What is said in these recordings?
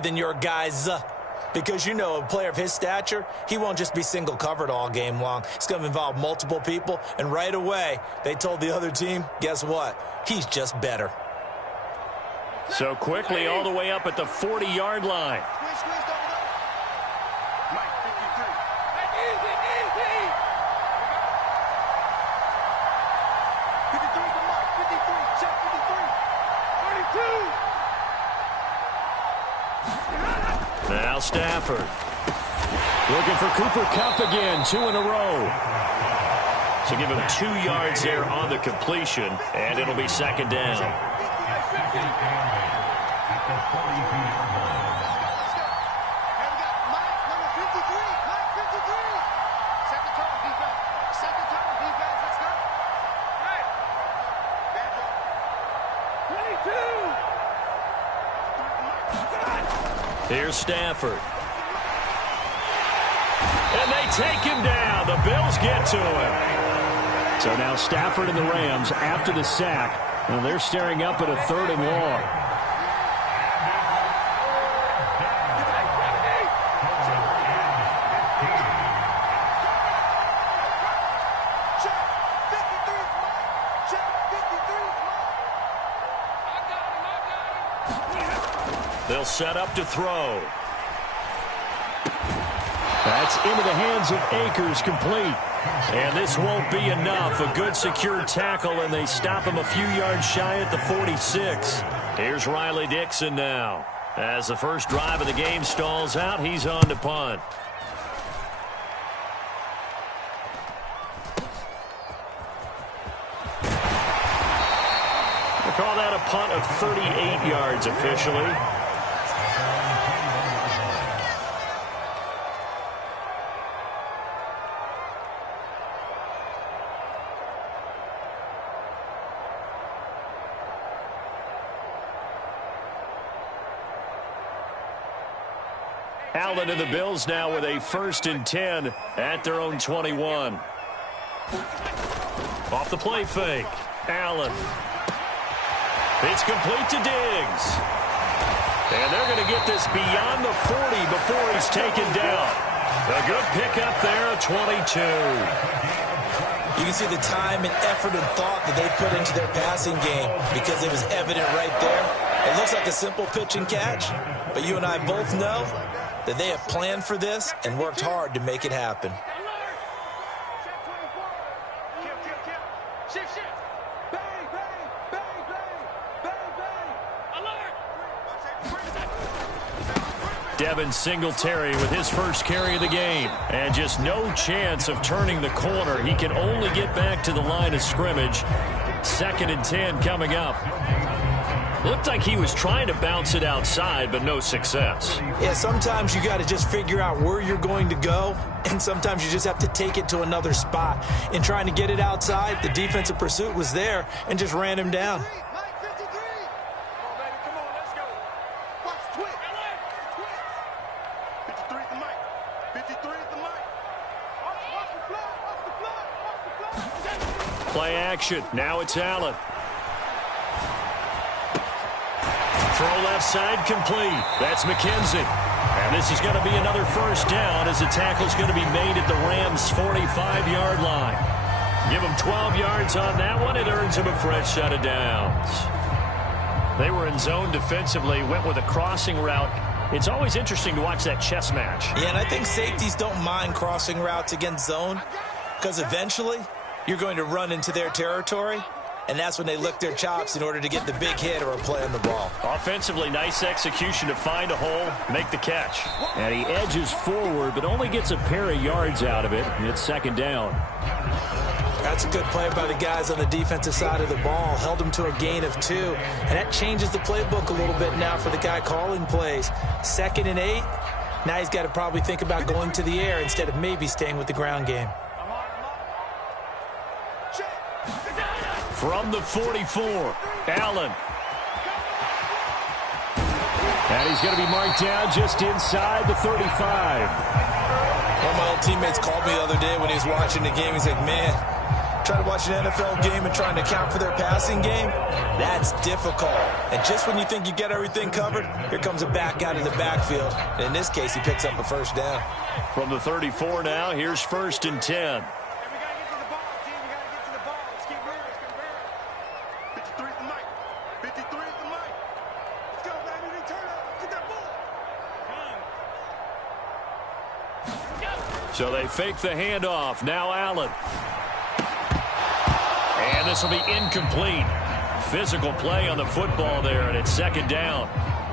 than your guys. Because you know a player of his stature, he won't just be single covered all game long. It's going to involve multiple people, and right away, they told the other team, guess what? He's just better. So quickly all the way up at the 40-yard line. Now Stafford. Looking for Cooper Kupp again, 2 in a row. So give him 2 yards there on the completion, and it'll be second down. Here's Stafford. And they take him down. The Bills get to him. So now Stafford and the Rams after the sack. Well, they're staring up at a 3rd and long. They'll set up to throw. That's into the hands of Akers, complete. And this won't be enough. A good secure tackle, and they stop him a few yards shy at the 46. Here's Riley Dixon now. As the first drive of the game stalls out, he's on to punt. We'll call that a punt of 38 yards officially. Allen and the Bills now with a 1st and 10 at their own 21. Off the play fake. Allen. It's complete to Diggs. And they're going to get this beyond the 40 before he's taken down. A good pickup there, a 22. You can see the time and effort and thought that they put into their passing game because it was evident right there. It looks like a simple pitch and catch, but you and I both know that they have planned for this and worked hard to make it happen. Devin Singletary with his first carry of the game. And just no chance of turning the corner. He can only get back to the line of scrimmage. 2nd and 10 coming up. Looked like he was trying to bounce it outside, but no success. Yeah, sometimes you got to just figure out where you're going to go, and sometimes you just have to take it to another spot. In trying to get it outside, the defensive pursuit was there and just ran him down. Play action. Now it's Allen. Throw left side complete. That's McKenzie. And this is going to be another 1st down as the tackle's going to be made at the Rams' 45-yard line. Give them 12 yards on that one. It earns them a fresh set of downs. They were in zone defensively, went with a crossing route. It's always interesting to watch that chess match. Yeah, and I think safeties don't mind crossing routes against zone because eventually you're going to run into their territory. And that's when they lick their chops in order to get the big hit or a play on the ball. Offensively, nice execution to find a hole, make the catch. And he edges forward, but only gets a pair of yards out of it. It's 2nd down. That's a good play by the guys on the defensive side of the ball. Held them to a gain of 2. And that changes the playbook a little bit now for the guy calling plays. 2nd and 8. Now he's got to probably think about going to the air instead of maybe staying with the ground game. From the 44, Allen. And he's going to be marked down just inside the 35. One of my old teammates called me the other day when he was watching the game. He's like, man, Trying to watch an NFL game and trying to account for their passing game? That's difficult. And just when you think you get everything covered, here comes a back out of the backfield. And in this case, he picks up a first down. From the 34 now, here's 1st and 10. So they fake the handoff. Now Allen. And this will be incomplete. Physical play on the football there, and it's 2nd down.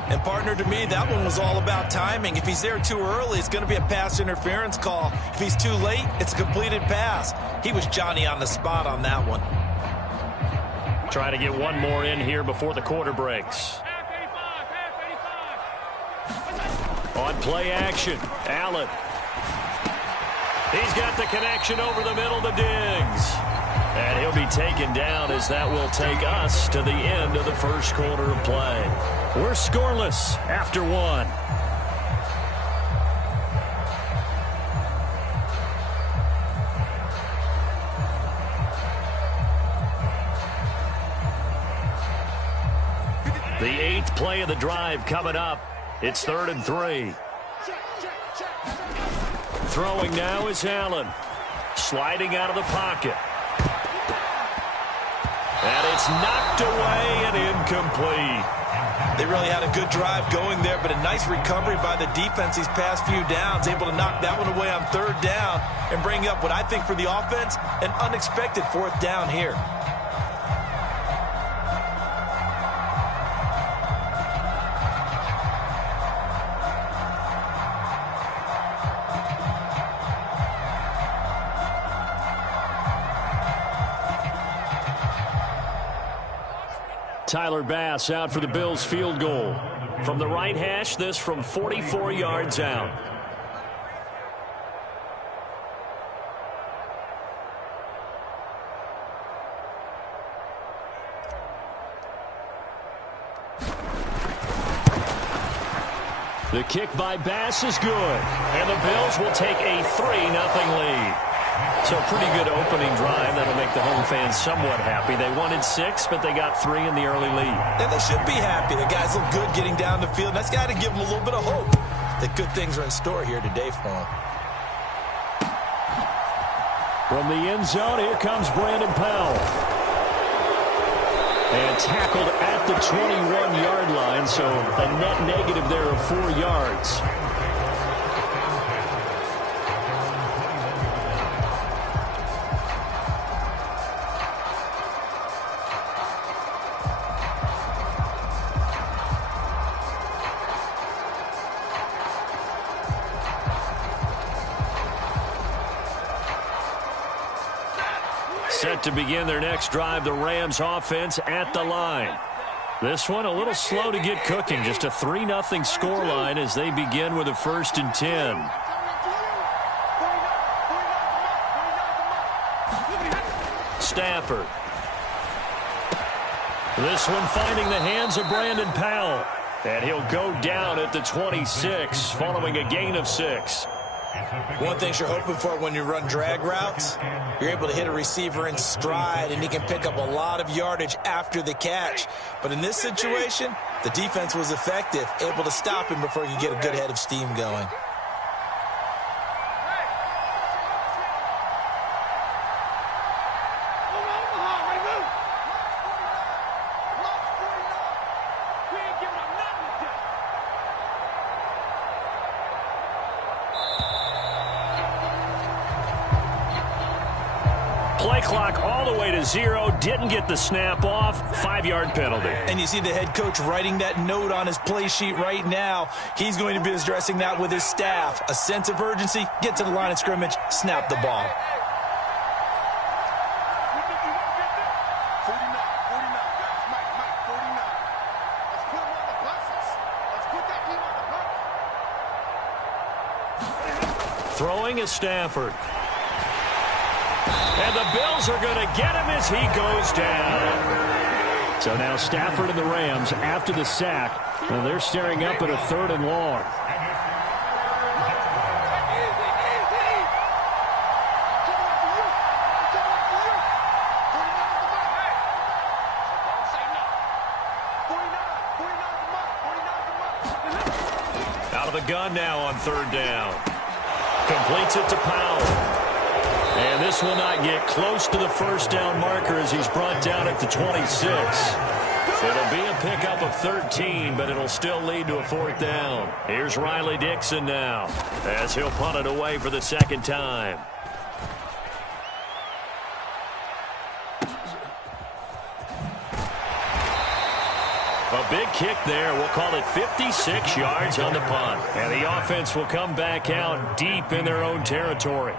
And, partner, to me, that one was all about timing. If he's there too early, it's going to be a pass interference call. If he's too late, it's a completed pass. He was Johnny on the spot on that one. Try to get one more in here before the quarter breaks. On play action, Allen. He's got the connection over the middle to Diggs. And he'll be taken down as that will take us to the end of the first quarter of play. We're scoreless after 1. The 8th play of the drive coming up. It's 3rd and 3. Throwing now is Allen. Sliding out of the pocket. And it's knocked away and incomplete. They really had a good drive going there, but a nice recovery by the defense these past few downs, able to knock that one away on 3rd down and bring up what I think for the offense, an unexpected 4th down here. Tyler Bass out for the Bills field goal. From the right hash, this from 44 yards out. The kick by Bass is good. And the Bills will take a 3-0 lead. So pretty good opening drive. That'll make the home fans somewhat happy. They wanted 6, but they got 3 in the early lead. And they should be happy. The guys look good getting down the field. That's got to give them a little bit of hope that good things are in store here today for them. From the end zone, here comes Brandon Powell. And tackled at the 21-yard line, so a net negative there of 4 yards. Set to begin their next drive, the Rams offense at the line. This one a little slow to get cooking. Just a 3-0 scoreline as they begin with a 1st and 10. Stafford. This one finding the hands of Brandon Powell. And he'll go down at the 26 following a gain of 6. One thing you're hoping for when you run drag routes, you're able to hit a receiver in stride, and he can pick up a lot of yardage after the catch. But in this situation, the defense was effective, able to stop him before he could get a good head of steam going. Play clock all the way to 0. Didn't get the snap off. 5-yard penalty. And you see the head coach writing that note on his play sheet right now. He's going to be addressing that with his staff. A sense of urgency, get to the line of scrimmage, snap the ball. Throwing is Stafford. And the Bills are going to get him as he goes down. So now Stafford and the Rams after the sack. And they're staring up at a 3rd and long. Out of the gun now on third down. Completes it to Powell. And this will not get close to the first down marker as he's brought down at the 26. It'll be a pickup of 13, but it'll still lead to a fourth down. Here's Riley Dixon now as he'll punt it away for the second time. A big kick there. We'll call it 56 yards on the punt. And the offense will come back out deep in their own territory.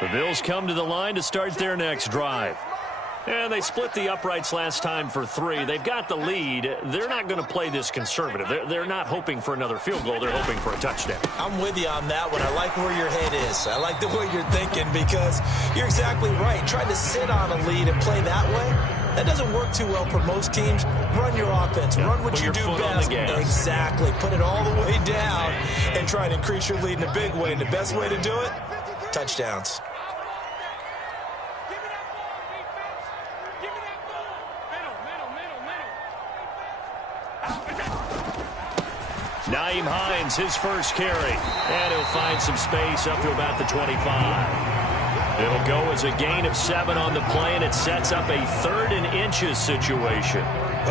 The Bills come to the line to start their next drive. And they split the uprights last time for 3. They've got the lead. They're not going to play this conservative. They're not hoping for another field goal. They're hoping for a touchdown. I'm with you on that one. I like where your head is. I like the way you're thinking because you're exactly right. Trying to sit on a lead and play that way, that doesn't work too well for most teams. Run your offense. Run what you do best. Exactly. Put it all the way down and try to increase your lead in a big way. And the best way to do it, touchdowns. Nyheim Hines, his first carry. And he'll find some space up to about the 25. It'll go as a gain of 7 on the play, and it sets up a 3rd and inches situation.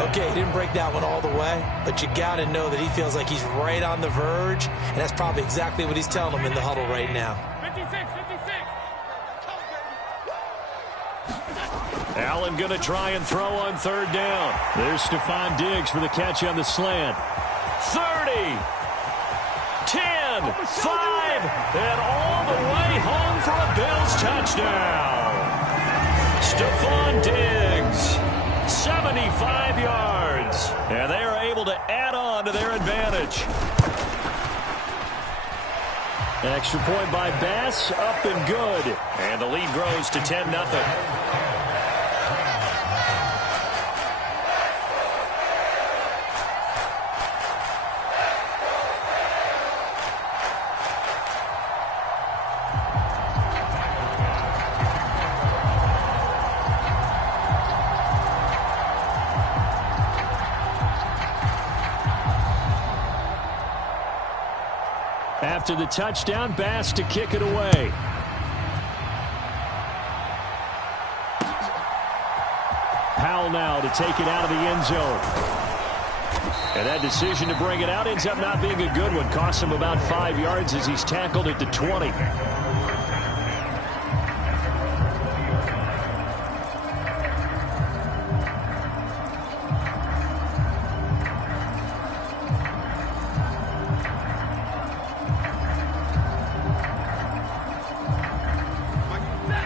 Okay, he didn't break that one all the way, but you got to know that he feels like he's right on the verge, and that's probably exactly what he's telling them in the huddle right now. 56. Allen going to try and throw on third down. There's Stephon Diggs for the catch on the slant. 30, 10, 5, and all the way home for a Bills touchdown. Stephon Diggs, 75 yards, and they are able to add on to their advantage. Extra point by Bass, up and good. And the lead grows to 10-0. After the touchdown, Bass to kick it away. Powell now to take it out of the end zone. And that decision to bring it out ends up not being a good one. Costs him about 5 yards as he's tackled at the 20.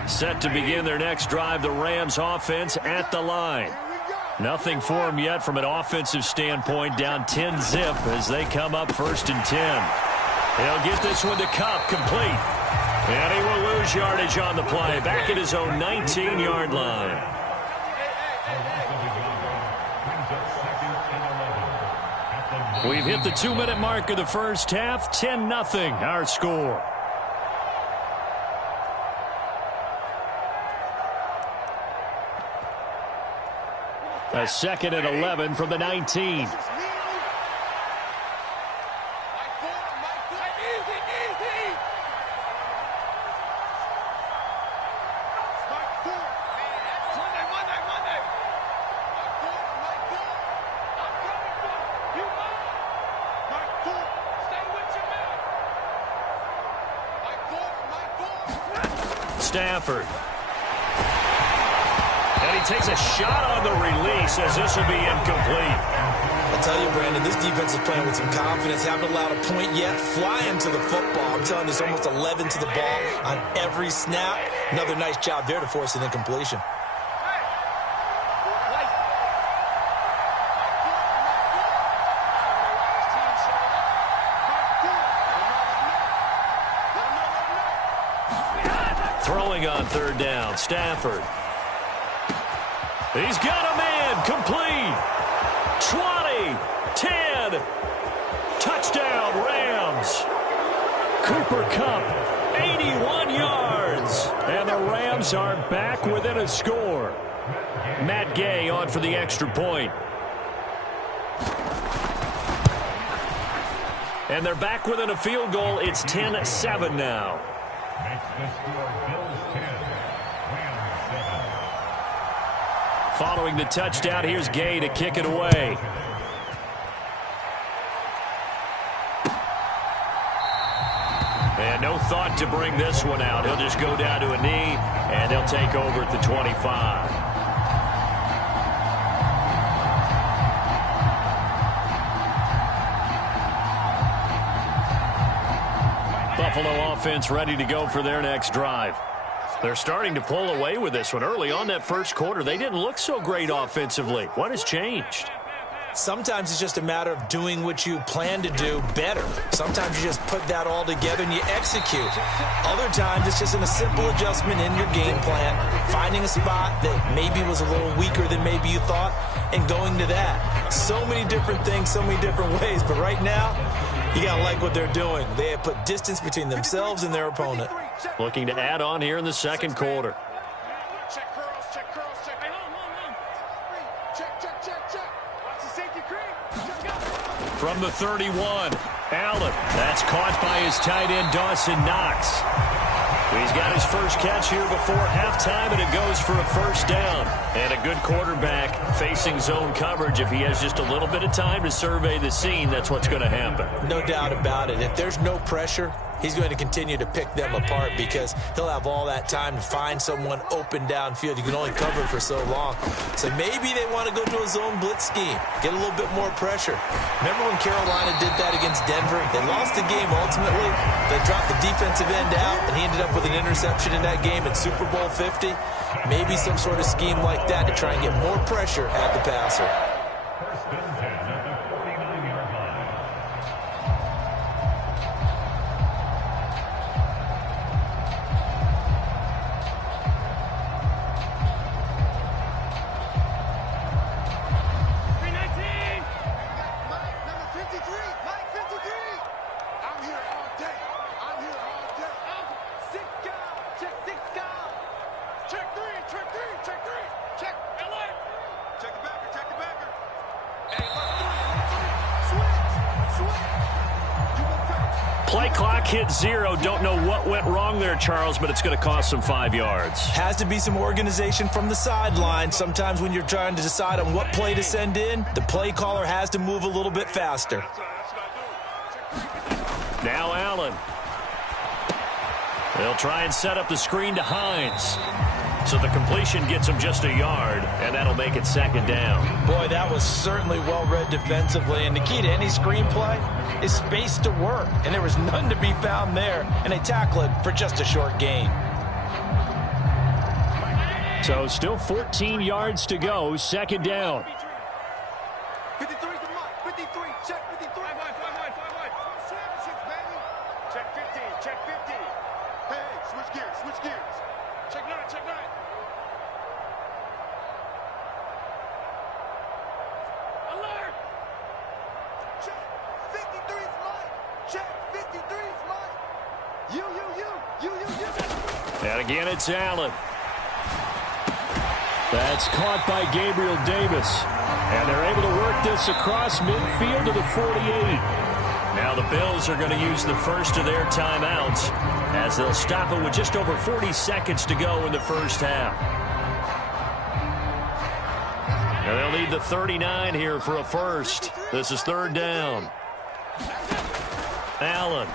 Set to begin their next drive, the Rams offense at the line. Nothing for them yet from an offensive standpoint, down 10-zip as they come up 1st and 10. He'll get this one to Kupp, complete. And he will lose yardage on the play, back at his own 19-yard line. We've hit the 2-minute mark of the first half, 10-0 our score. A 2nd and 11 from the 19. Stafford. And he takes a shot on the release as this will be incomplete. I'll tell you, Brandon, this defense is playing with some confidence. Haven't allowed a point yet. Flying to the football. I'm telling you, it's almost 11 to the ball on every snap. Another nice job there to force an incompletion. Throwing on third down, Stafford. He's got a man, complete. 20, 10, touchdown Rams. Cooper Kupp 81 yards. And the Rams are back within a score. Matt Gay on for the extra point. And they're back within a field goal. It's 10-7 now. Following the touchdown, here's Gay to kick it away. And no thought to bring this one out. He'll just go down to a knee, and they'll take over at the 25. Buffalo offense ready to go for their next drive. They're starting to pull away with this one. Early on that first quarter, they didn't look so great offensively. What has changed? Sometimes it's just a matter of doing what you plan to do better. Sometimes you just put that all together and you execute. Other times it's just a simple adjustment in your game plan, finding a spot that maybe was a little weaker than maybe you thought, and going to that. So many different things, so many different ways, but right now, you got to like what they're doing. They have put distance between themselves and their opponent. Looking to add on here in the second quarter. Check curls, check curls, check. Hey, hold. Check. Watch the safety creep. From the 31, Allen. That's caught by his tight end, Dawson Knox. He's got his first catch here before halftime, and it goes for a first down. And a good quarterback facing zone coverage. If he has just a little bit of time to survey the scene, that's what's going to happen. No doubt about it. If there's no pressure, he's going to continue to pick them apart because he'll have all that time to find someone open downfield. You can only cover for so long. So maybe they want to go to a zone blitz scheme, get a little bit more pressure. Remember when Carolina did that against Denver? They lost the game ultimately. They dropped the defensive end out, and he ended up with an interception in that game in Super Bowl 50. Maybe some sort of scheme like that to try and get more pressure at the passer. Play clock hit 0. Don't know what went wrong there, Charles, but it's going to cost them 5 yards. Has to be some organization from the sideline. Sometimes when you're trying to decide on what play to send in, the play caller has to move a little bit faster. Now Allen. They'll try and set up the screen to Hines. So the completion gets him just a yard, and that'll make it second down. Boy, that was certainly well-read defensively, and the key to any screenplay is space to work, and there was none to be found there, and they tackle it for just a short gain. So still 14 yards to go, second down. 53 to Mike, 53, check 53. 5 wide. Check 15, check 15. Hey, switch gears. Check 9. Alert! Check 53's Mike. Check 53's Mike. You. And again, it's Allen. That's caught by Gabriel Davis. And they're able to work this across midfield to the 48. Now the Bills are going to use the first of their timeouts as they'll stop it with just over 40 seconds to go in the first half. And they'll need the 39 here for a first. This is third down. Allen.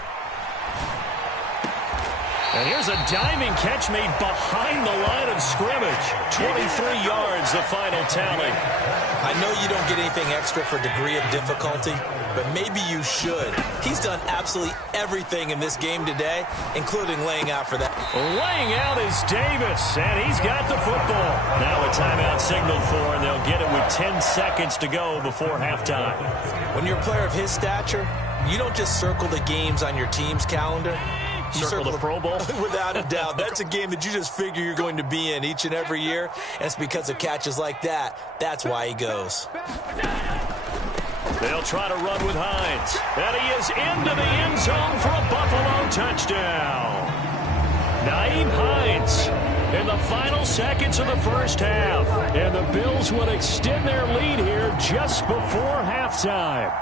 And here's a diving catch made behind the line of scrimmage. 23 yards, the final tally. I know you don't get anything extra for degree of difficulty, but maybe you should. He's done absolutely everything in this game today, including laying out for that. Laying out is Davis, and he's got the football. Now a timeout signaled for, and they'll get it with 10 seconds to go before halftime. When you're a player of his stature, you don't just circle the games on your team's calendar. Circle the Pro Bowl? Without a doubt. That's a game that you just figure you're going to be in each and every year. And it's because of catches like that. That's why he goes. They'll try to run with Hines. And he is into the end zone for a Buffalo touchdown. Nyheim Hines in the final seconds of the first half. And the Bills will extend their lead here just before halftime.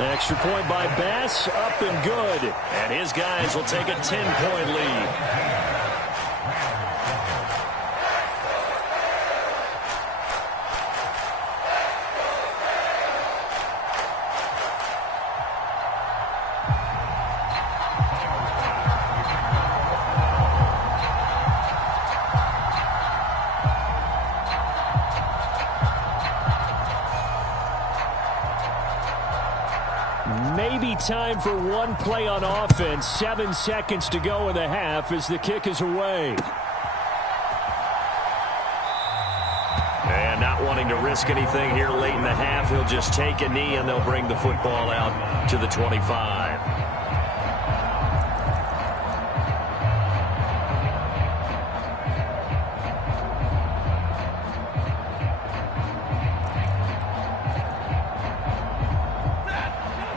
Extra point by Bass, up and good. And his guys will take a 10-point lead. Maybe time for one play on offense. 7 seconds to go in the half as the kick is away. And not wanting to risk anything here late in the half, he'll just take a knee and they'll bring the football out to the 25.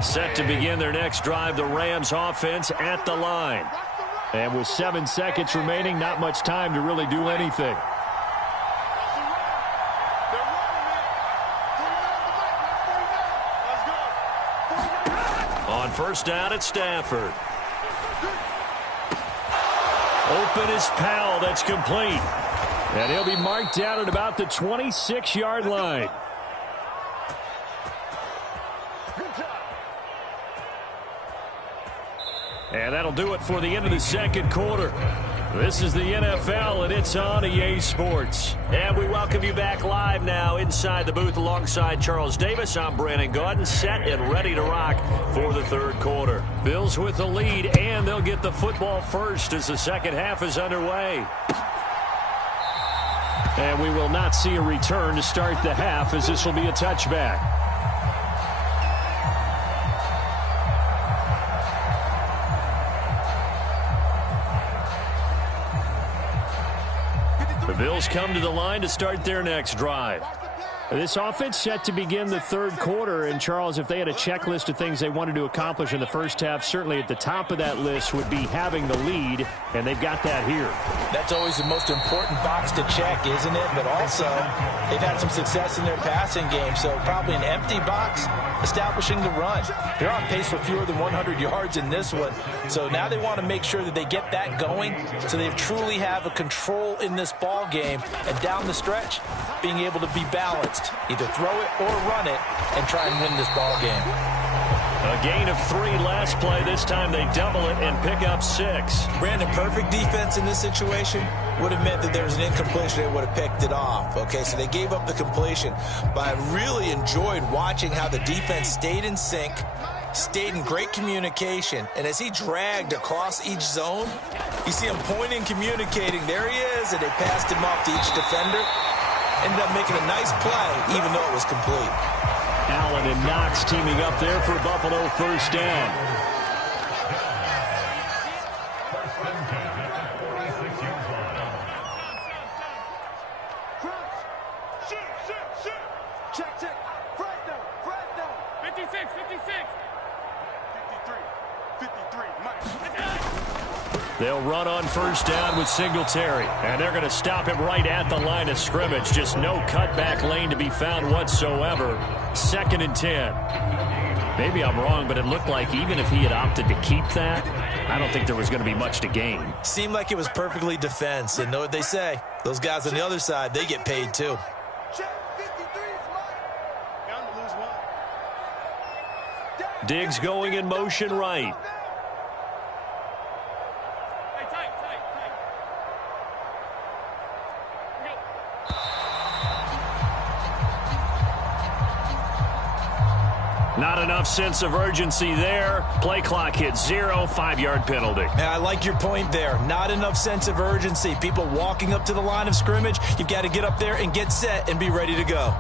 Set to begin their next drive, the Rams offense at the line. And with 7 seconds remaining, not much time to really do anything. On first down at Stafford. Open is Powell, that's complete. And he'll be marked down at about the 26-yard line. And that'll do it for the end of the second quarter. This is the NFL, and it's on EA Sports. And we welcome you back live now inside the booth alongside Charles Davis. I'm Brandon Gaudin, set and ready to rock for the third quarter. Bills with the lead, and they'll get the football first as the second half is underway. And we will not see a return to start the half, as this will be a touchback. The Bills come to the line to start their next drive. This offense set to begin the third quarter. And, Charles, if they had a checklist of things they wanted to accomplish in the first half, certainly at the top of that list would be having the lead, and they've got that here. That's always the most important box to check, isn't it? But also, they've had some success in their passing game, so probably an empty box establishing the run. They're on pace for fewer than 100 yards in this one, so now they want to make sure that they get that going so they truly have a control in this ball game, and down the stretch, being able to be balanced. Either throw it or run it and try and win this ball game. A gain of 3 last play. This time they double it and pick up 6. Brandon, perfect defense in this situation would have meant that there was an incompletion. They would have picked it off. Okay, so they gave up the completion. But I really enjoyed watching how the defense stayed in sync, stayed in great communication. And as he dragged across each zone, you see him pointing, communicating. There he is, and they passed him off to each defender. Ended up making a nice play, even though it was complete. Allen and Knox teaming up there for Buffalo first down. Check, check. Fresno. 56, 53, Mike. They'll run on first down with Singletary. And they're going to stop him right at the line of scrimmage. Just no cutback lane to be found whatsoever. 2nd and 10. Maybe I'm wrong, but it looked like even if he had opted to keep that, I don't think there was going to be much to gain. Seemed like it was perfectly defense. And know what they say? Those guys on the other side, they get paid too. Diggs going in motion right. Not enough sense of urgency there. Play clock hit 0, 5-yard penalty. And I like your point there. Not enough sense of urgency. People walking up to the line of scrimmage, you've got to get up there and get set and be ready to go.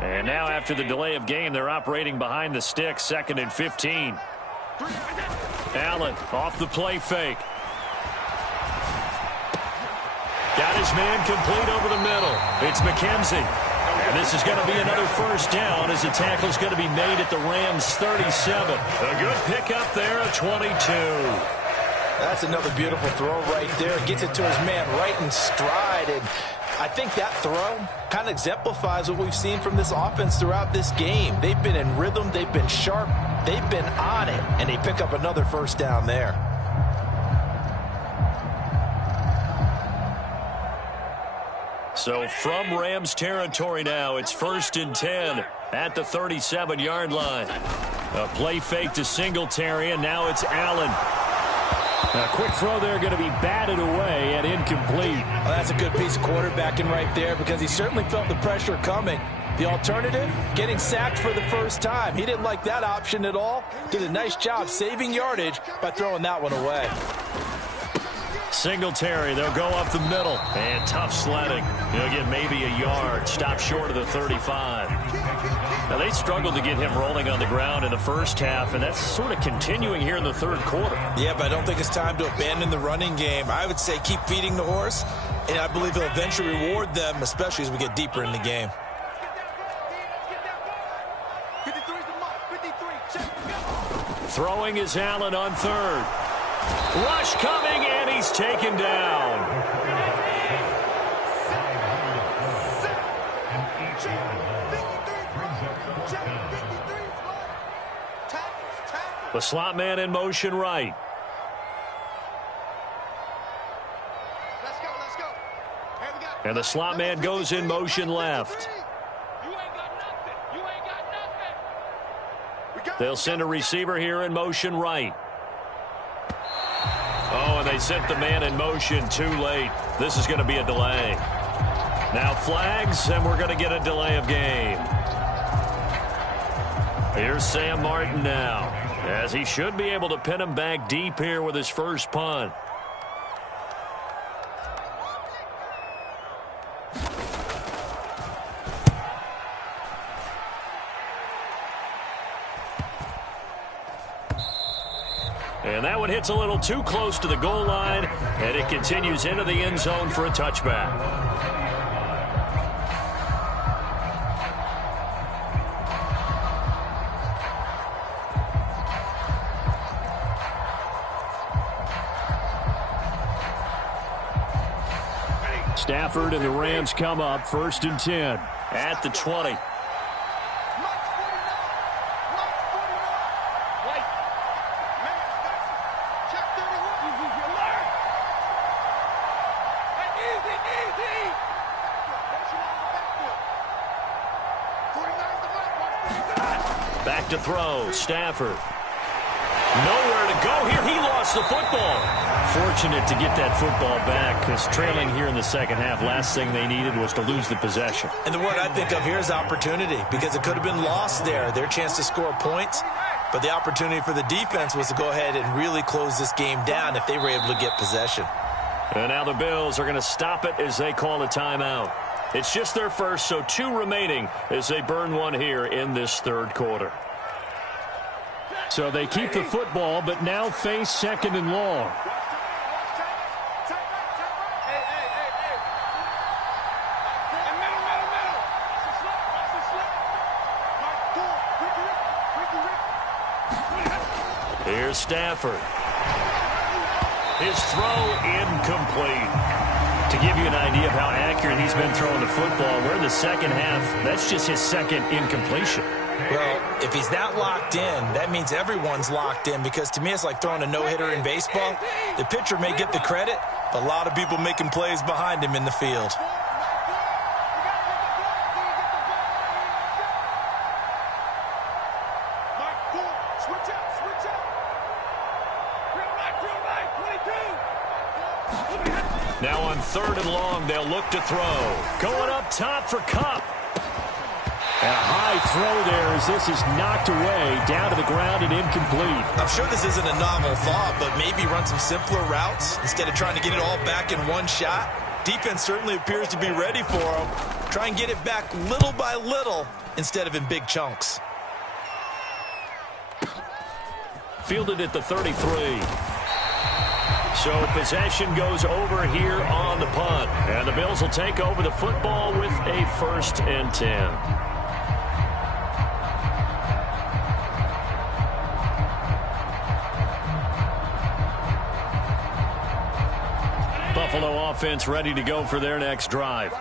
And now after the delay of game, they're operating behind the sticks, 2nd and 15. Allen off the play fake. Got his man complete over the middle. It's McKenzie. And this is going to be another first down as the tackle is going to be made at the Rams' 37. A good pickup there at 22. That's another beautiful throw right there. Gets it to his man right in stride. And I think that throw kind of exemplifies what we've seen from this offense throughout this game. They've been in rhythm. They've been sharp. They've been on it. And they pick up another first down there. So from Rams territory now, it's 1st and 10 at the 37-yard line. A play fake to Singletary, and now it's Allen. A quick throw there going to be batted away and incomplete. Well, that's a good piece of quarterbacking right there because he certainly felt the pressure coming. The alternative, getting sacked for the first time. He didn't like that option at all. Did a nice job saving yardage by throwing that one away. Singletary, they'll go up the middle. And tough sledding. He'll get maybe a yard. Stop short of the 35. Now, they struggled to get him rolling on the ground in the first half, and that's sort of continuing here in the third quarter. Yeah, but I don't think it's time to abandon the running game. I would say keep feeding the horse, and I believe he'll eventually reward them, especially as we get deeper in the game. Throwing is Allen on third. Rush coming, and he's taken down. The slot man in motion right. And the slot man goes in motion left. They'll send a receiver here in motion right. Oh, and they sent the man in motion too late. This is going to be a delay. Now flags, and we're going to get a delay of game. Here's Sam Martin now, as he should be able to pin him back deep here with his first punt. And that one hits a little too close to the goal line, and it continues into the end zone for a touchback. Stafford and the Rams come up 1st and 10 at the 20. Back to throw, Stafford. Nowhere to go here. He lost the football. Fortunate to get that football back because trailing here in the second half, last thing they needed was to lose the possession. And the word I think of here is opportunity because it could have been lost there. Their chance to score points, but the opportunity for the defense was to go ahead and really close this game down if they were able to get possession. And now the Bills are going to stop it as they call a timeout. It's just their first, so 2 remaining as they burn one here in this third quarter. So they keep the football, but now face 2nd and long. Here's Stafford. His throw incomplete. To give you an idea of how accurate he's been throwing the football, we're in the second half. That's just his second incompletion. Well, if he's not locked in, that means everyone's locked in because to me it's like throwing a no-hitter in baseball. The pitcher may get the credit, but a lot of people making plays behind him in the field. Now on 3rd and long, they'll look to throw. Going up top for Kupp. And a high throw there as this is knocked away, down to the ground and incomplete. I'm sure this isn't a novel thought, but maybe run some simpler routes instead of trying to get it all back in one shot. Defense certainly appears to be ready for him. Try and get it back little by little instead of in big chunks. Fielded at the 33. So possession goes over here on the punt. And the Bills will take over the football with a 1st and 10. Buffalo offense ready to go for their next drive.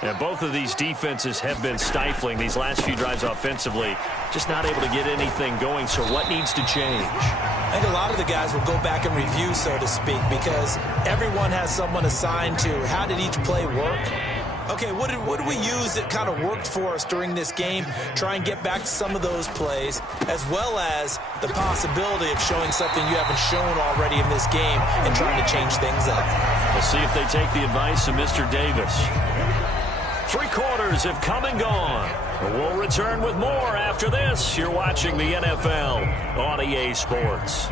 And both of these defenses have been stifling these last few drives offensively. Just not able to get anything going. So what needs to change? I think a lot of the guys will go back and review, so to speak, because everyone has someone assigned to how did each play work. Okay, what did we use that kind of worked for us during this game? Try and get back to some of those plays, as well as the possibility of showing something you haven't shown already in this game and trying to change things up. We'll see if they take the advice of Mr. Davis. 3 quarters have come and gone. We'll return with more after this. You're watching the NFL on EA Sports.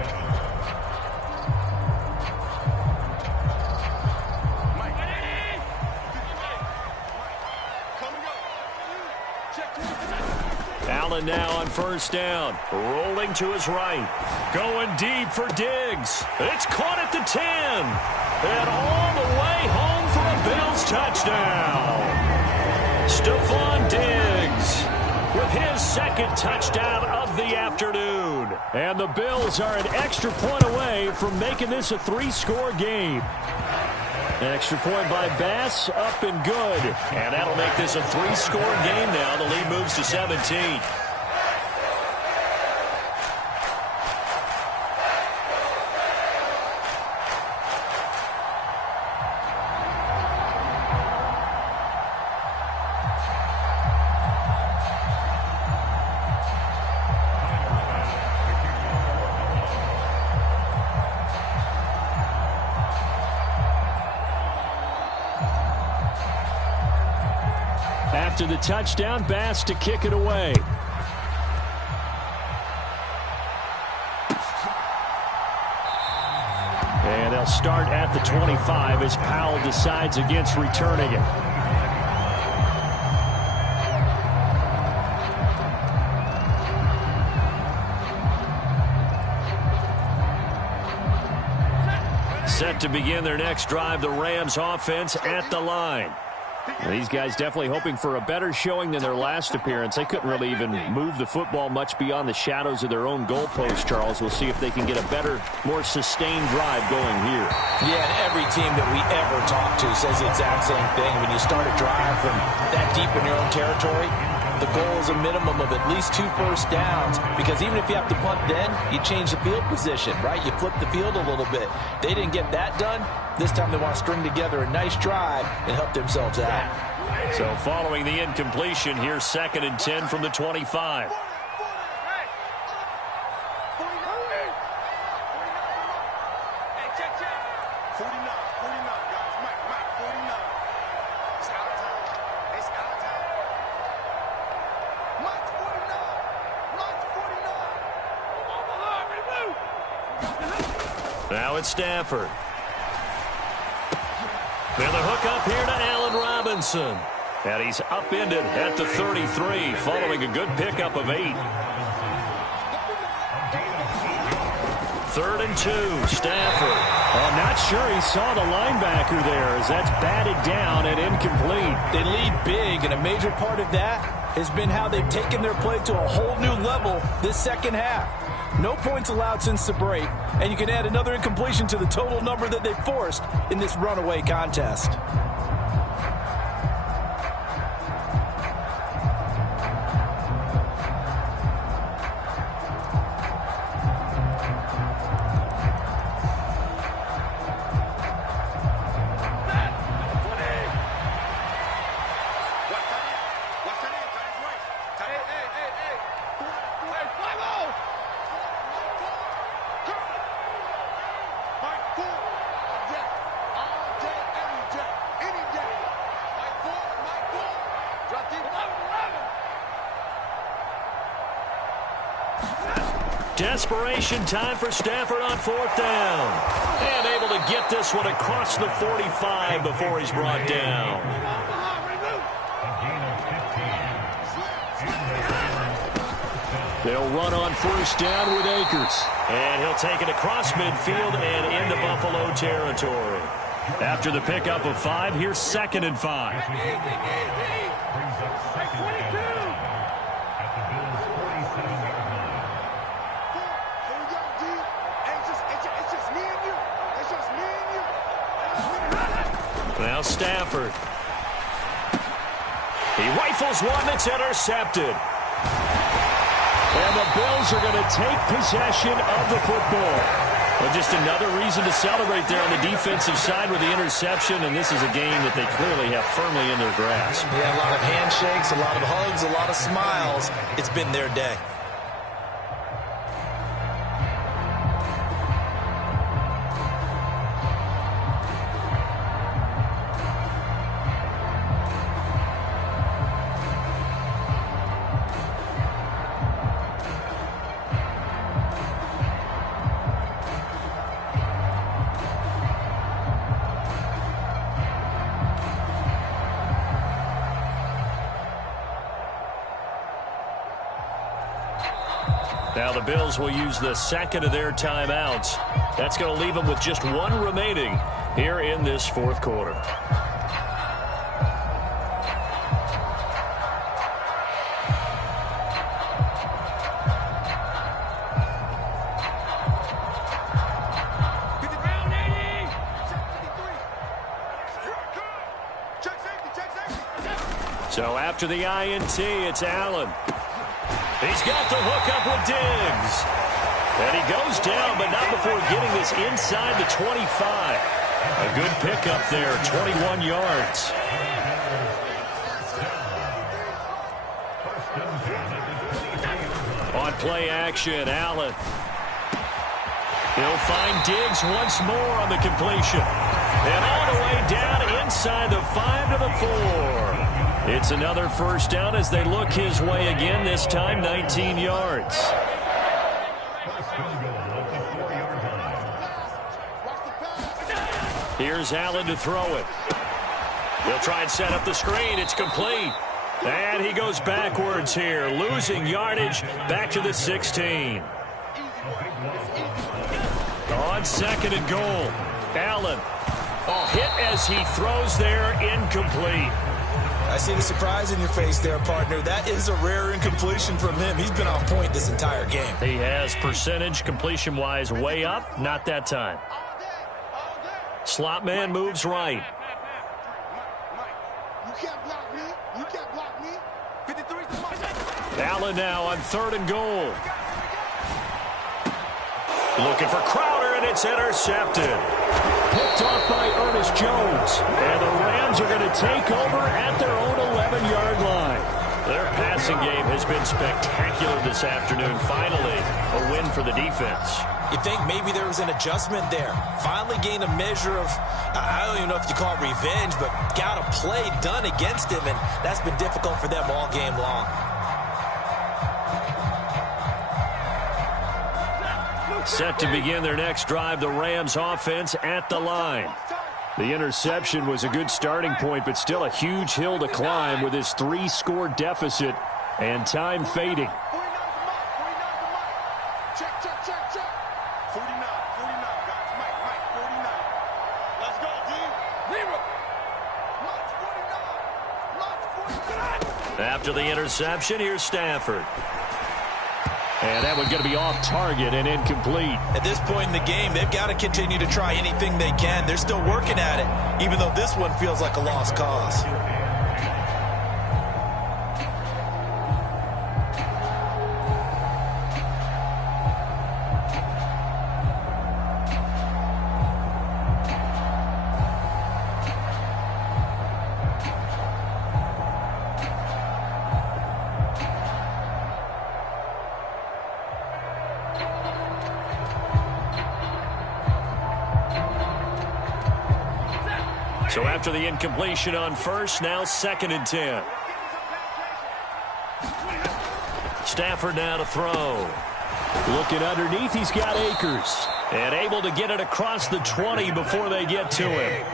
Allen now on 1st down. Rolling to his right. Going deep for Diggs. It's caught at the 10. And all the way home for a Bills touchdown. Stephon Diggs with his 2nd touchdown of the afternoon. And the Bills are an extra point away from making this a 3-score game. An extra point by Bass, up and good. And that'll make this a 3-score game now. The lead moves to 17. After the touchdown, Bass to kick it away. And they'll start at the 25 as Powell decides against returning it. Set to begin their next drive, the Rams offense at the line. These guys definitely hoping for a better showing than their last appearance. They couldn't really even move the football much beyond the shadows of their own goalpost, Charles. We'll see if they can get a better, more sustained drive going here. Yeah, and every team that we ever talk to says the exact same thing. When you start a drive from that deep in your own territory, the goal is a minimum of at least 2 first downs, because even if you have to punt then, you change the field position, right? You flip the field a little bit. They didn't get that done. This time they want to string together a nice drive and help themselves out. So following the incompletion, here's 2nd and 10 from the 25. Now it's Stafford. And the hook up here to Allen Robinson. And he's upended at the 33 following a good pickup of 8. 3rd and 2, Stafford. I'm not sure he saw the linebacker there as that's batted down and incomplete. They lead big, and a major part of that has been how they've taken their play to a whole new level this second half. No points allowed since the break, and you can add another incompletion to the total number that they forced in this runaway contest. Desperation time for Stafford on 4th down. And able to get this one across the 45 before he's brought down. They'll run on 1st down with Akers. And he'll take it across midfield and into Buffalo territory. After the pickup of 5, here's 2nd and 5. Now Stafford. He rifles one that's intercepted. And the Bills are going to take possession of the football. Well, just another reason to celebrate there on the defensive side with the interception, and this is a game that they clearly have firmly in their grasp. Yeah, a lot of handshakes, a lot of hugs, a lot of smiles. It's been their day. Now the Bills will use the 2nd of their timeouts. That's going to leave them with just 1 remaining here in this 4th quarter. So after the INT, it's Allen. He's got the hook up with Diggs. And he goes down, but not before getting this inside the 25. A good pickup there, 21 yards. On play action, Allen. He'll find Diggs once more on the completion. And all the way down inside the 5 to the 4. It's another first down as they look his way again, this time 19 yards. Here's Allen to throw it. He'll try and set up the screen. It's complete. And he goes backwards here, losing yardage back to the 16. On 2nd and goal, Allen. Hit as he throws there, incomplete. I see the surprise in your face there, partner. That is a rare incompletion from him. He's been on point this entire game. He has percentage completion-wise way up. Not that time. Slot man moves right. You can't block me. You can't block me. 53. Allen now on 3rd and goal. Looking for Crowder, and it's intercepted. Picked off by Ernest Jones. And the Rams are going to take over at their own 11-yard line. Their passing game has been spectacular this afternoon. Finally, a win for the defense. You think maybe there was an adjustment there. Finally gained a measure of, I don't even know if you call it revenge, but got a play done against him, and that's been difficult for them all game long. Set to begin their next drive, the Rams offense at the line. The interception was a good starting point, but still a huge hill to climb with his 3-score deficit and time fading. 49 check. 49, guys. Mike, 49. Let's go, D. Zero. Launch 49. After the interception, here's Stafford. And that one's going to be off target and incomplete. At this point in the game, they've got to continue to try anything they can. They're still working at it, even though this one feels like a lost cause. So after the incompletion on 1st, now 2nd and 10. Stafford now to throw. Looking underneath, he's got Akers. And able to get it across the 20 before they get to him.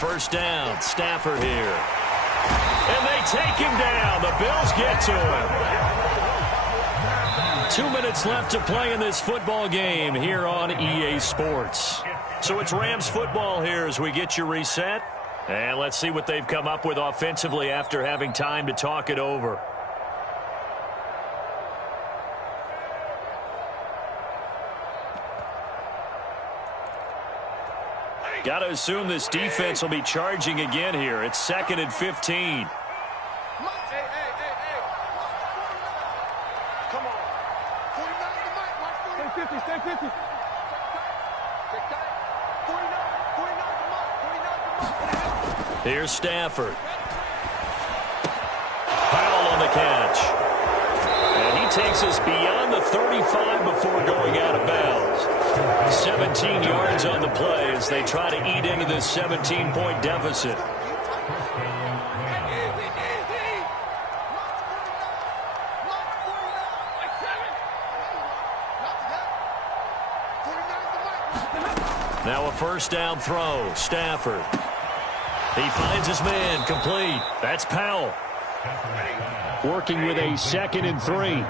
first down. Stafford here. And they take him down. The Bills get to him. 2 minutes left to play in this football game here on EA Sports. So it's Rams football here as we get you reset. And let's see what they've come up with offensively after having time to talk it over. Got to assume this defense will be charging again here. It's 2nd and 15. Come on. 49 to Mike. Watch 50. Stay 50. Take tight. 49 to Mike. Here's Stafford. Powell on the catch. And he takes us beyond the 35 before going out of bounds. 17 yards on the play as they try to eat into this 17-point deficit. Now a first down throw. Stafford. He finds his man. Complete. That's Powell. Working with a 2nd and 3.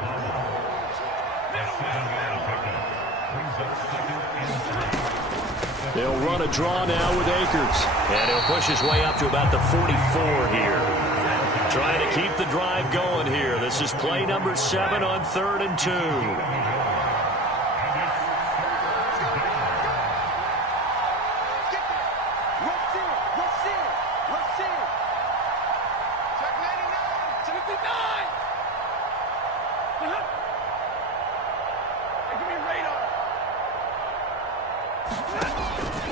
They'll run a draw now with Akers. And he'll push his way up to about the 44 here. Trying to keep the drive going here. This is play number 7 on 3rd and 2.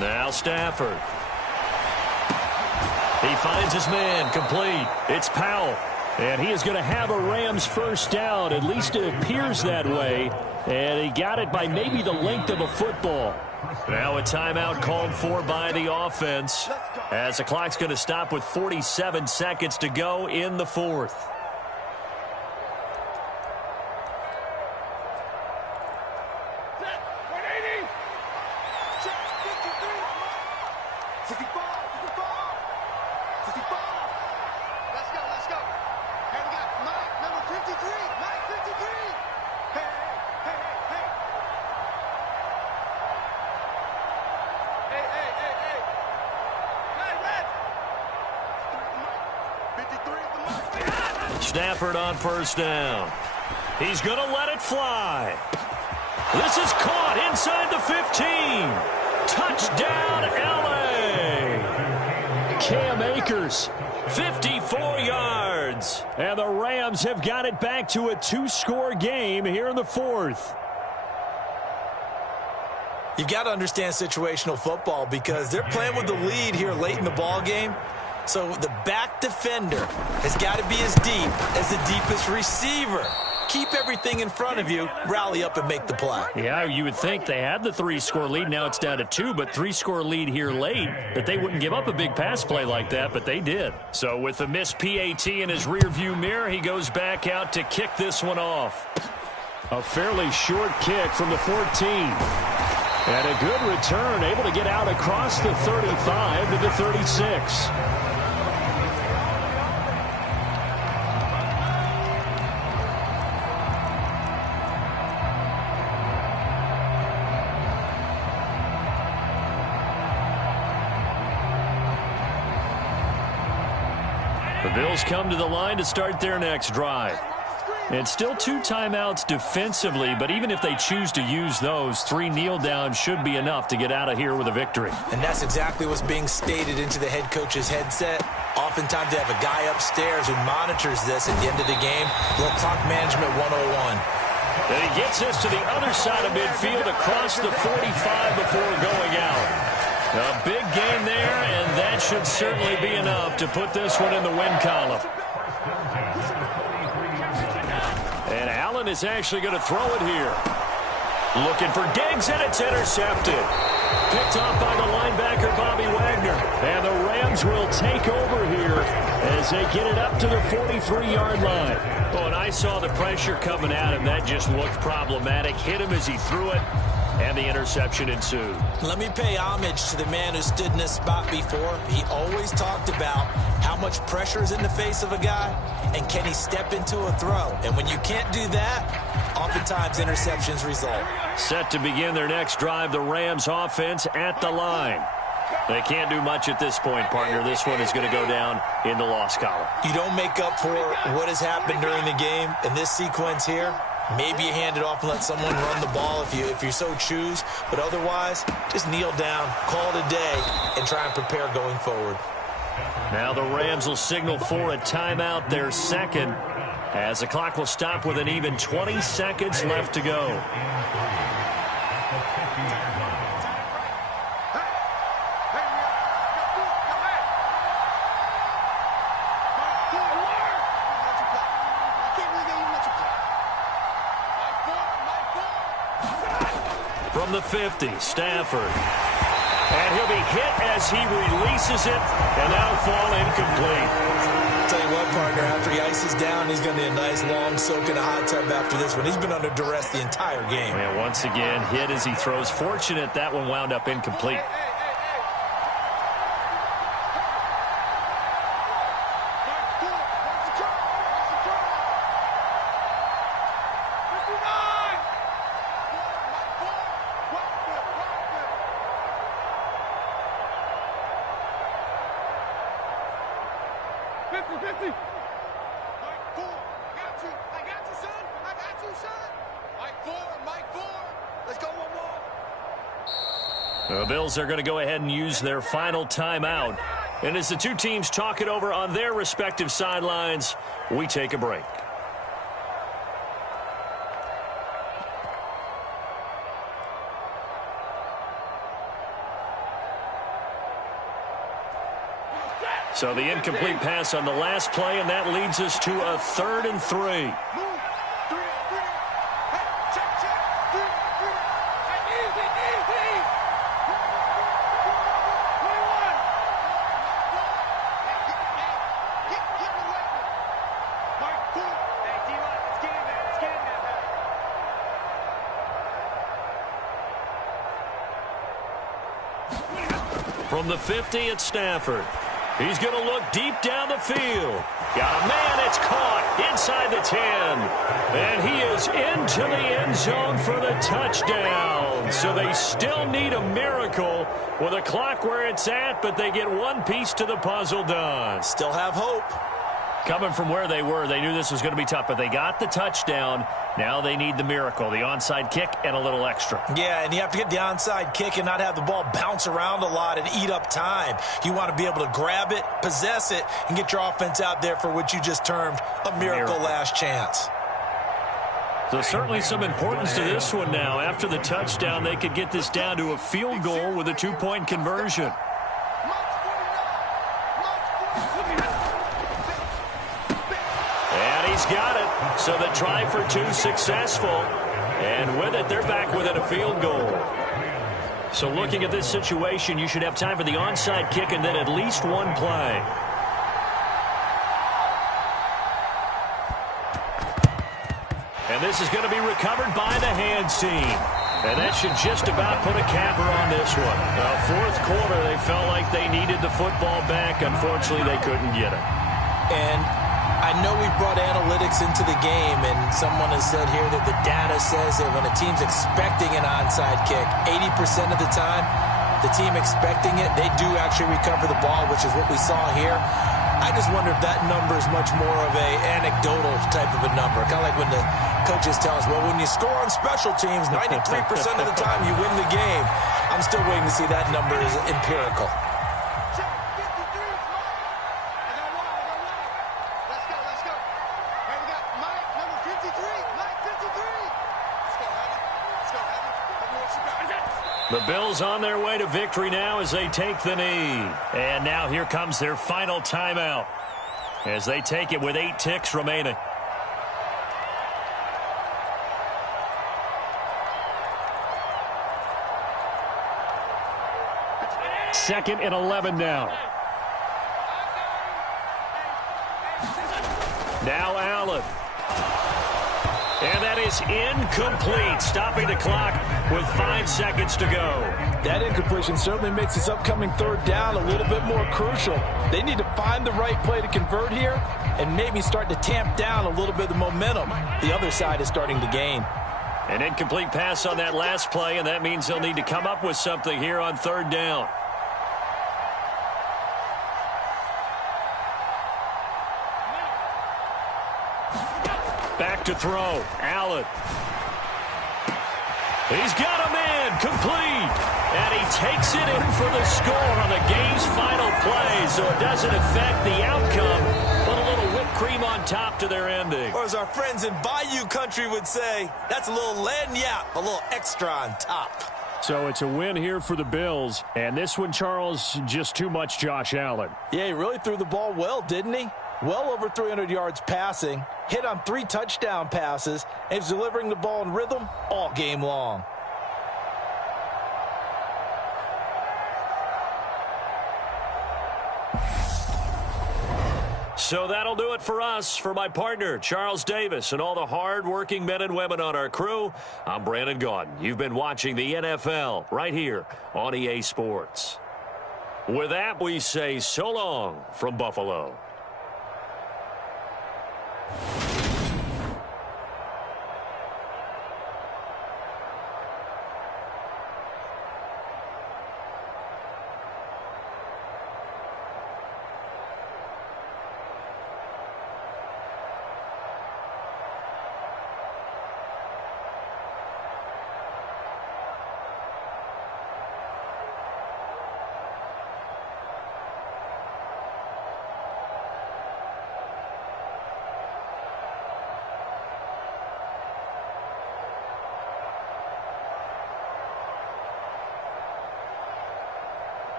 Now Stafford. He finds his man. Complete. It's Powell. And he is going to have a Rams first down. At least it appears that way. And he got it by maybe the length of a football. Now a timeout called for by the offense as the clock's going to stop with 47 seconds to go in the 4th. Stafford on first down. He's going to let it fly. This is caught inside the 15. Touchdown, L.A. Cam Akers. 54 yards. And the Rams have got it back to a 2-score game here in the 4th. You've got to understand situational football because they're playing with the lead here late in the ball game. So the back defender has got to be as deep as the deepest receiver. Keep everything in front of you, rally up and make the play. Yeah, you would think they had the 3-score lead. Now it's down to 2, but 3-score lead here late, that they wouldn't give up a big pass play like that, but they did. So with the missed PAT in his rearview mirror, he goes back out to kick this one off. A fairly short kick from the 14. And a good return, able to get out across the 35 to the 36. The Bills come to the line to start their next drive. It's still 2 timeouts defensively, but even if they choose to use those, 3 kneel downs should be enough to get out of here with a victory. And that's exactly what's being stated into the head coach's headset. Oftentimes they have a guy upstairs who monitors this at the end of the game. Little clock management 101. And he gets this to the other side of midfield across the 45 before going out. A big gain there, and that should certainly be enough to put this one in the win column. And Allen is actually going to throw it here. Looking for Diggs, and it's intercepted. Picked off by the linebacker, Bobby Wagner. And the Rams will take over here as they get it up to the 43-yard line. Oh, and I saw the pressure coming at him. That just looked problematic. Hit him as he threw it. and the interception ensued. Let me pay homage to the man who stood in this spot before. He always talked about how much pressure is in the face of a guy, and can he step into a throw? And when you can't do that, oftentimes interceptions result. Set to begin their next drive, the Rams offense at the line. They can't do much at this point, partner. This one is going to go down in the loss column. You don't make up for what has happened during the game. In this sequence here, maybe you hand it off and let someone run the ball if you so choose. But otherwise, just kneel down, call it a day, and try and prepare going forward. Now the Rams will signal for a timeout, their second, as the clock will stop with an even 20 seconds left to go. From the 50, Stafford. And he'll be hit as he releases it, and that'll fall incomplete. I'll tell you what, partner, after he ices down, he's going to need a nice long soak in a hot tub after this one. He's been under duress the entire game. And once again, hit as he throws. Fortunate that one wound up incomplete. The Bills are going to go ahead and use their final timeout. And as the two teams talk it over on their respective sidelines, we take a break. So the incomplete pass on the last play, and that leads us to a 3rd and 3. From the 50 at Stafford. He's going to look deep down the field. Got a man, it's caught inside the 10. And he is into the end zone for the touchdown. So they still need a miracle with a clock where it's at, but they get one piece to the puzzle done. Still have hope. Coming from where they were, they knew this was going to be tough, but they got the touchdown. Now they need the miracle, the onside kick and a little extra. Yeah, and you have to get the onside kick and not have the ball bounce around a lot and eat up time. You want to be able to grab it, possess it, and get your offense out there for what you just termed a miracle last chance. So certainly some importance to this one now. After the touchdown, they could get this down to a field goal with a 2-point conversion. Got it. So the try for 2 successful. And with it, they're back within a field goal. So looking at this situation, you should have time for the onside kick and then at least one play. And this is going to be recovered by the hands team. And that should just about put a capper on this one. Fourth quarter, they felt like they needed the football back. Unfortunately, they couldn't get it. And I know we brought analytics into the game, and someone has said here that the data says that when a team's expecting an onside kick, 80% of the time, the team expecting it, they do actually recover the ball, which is what we saw here. I just wonder if that number is much more of a anecdotal type of a number. Kind of like when the coaches tell us, well, when you score on special teams, 93% of the time you win the game. I'm still waiting to see that number is empirical. The Bills on their way to victory now as they take the knee. And now here comes their final timeout as they take it with 8 ticks remaining. Second and 11 now. Now Allen. And that is incomplete, stopping the clock with 5 seconds to go. That incompletion certainly makes this upcoming third down a little bit more crucial. They need to find the right play to convert here and maybe start to tamp down a little bit of the momentum the other side is starting to gain. An incomplete pass on that last play, and that means they'll need to come up with something here on third down. Back to throw. Allen. He's got a man. Complete. And he takes it in for the score on the game's final play. So it doesn't affect the outcome, but a little whipped cream on top to their ending. Or as our friends in Bayou Country would say, that's a little lagniappe, a little extra on top. So it's a win here for the Bills. And this one, Charles, just too much Josh Allen. Yeah, he really threw the ball well, didn't he? Well over 300 yards passing, hit on 3 touchdown passes, and he's delivering the ball in rhythm all game long. So that'll do it for us. For my partner, Charles Davis, and all the hard-working men and women on our crew, I'm Brandon Gaudin. You've been watching the NFL right here on EA Sports. With that, we say so long from Buffalo.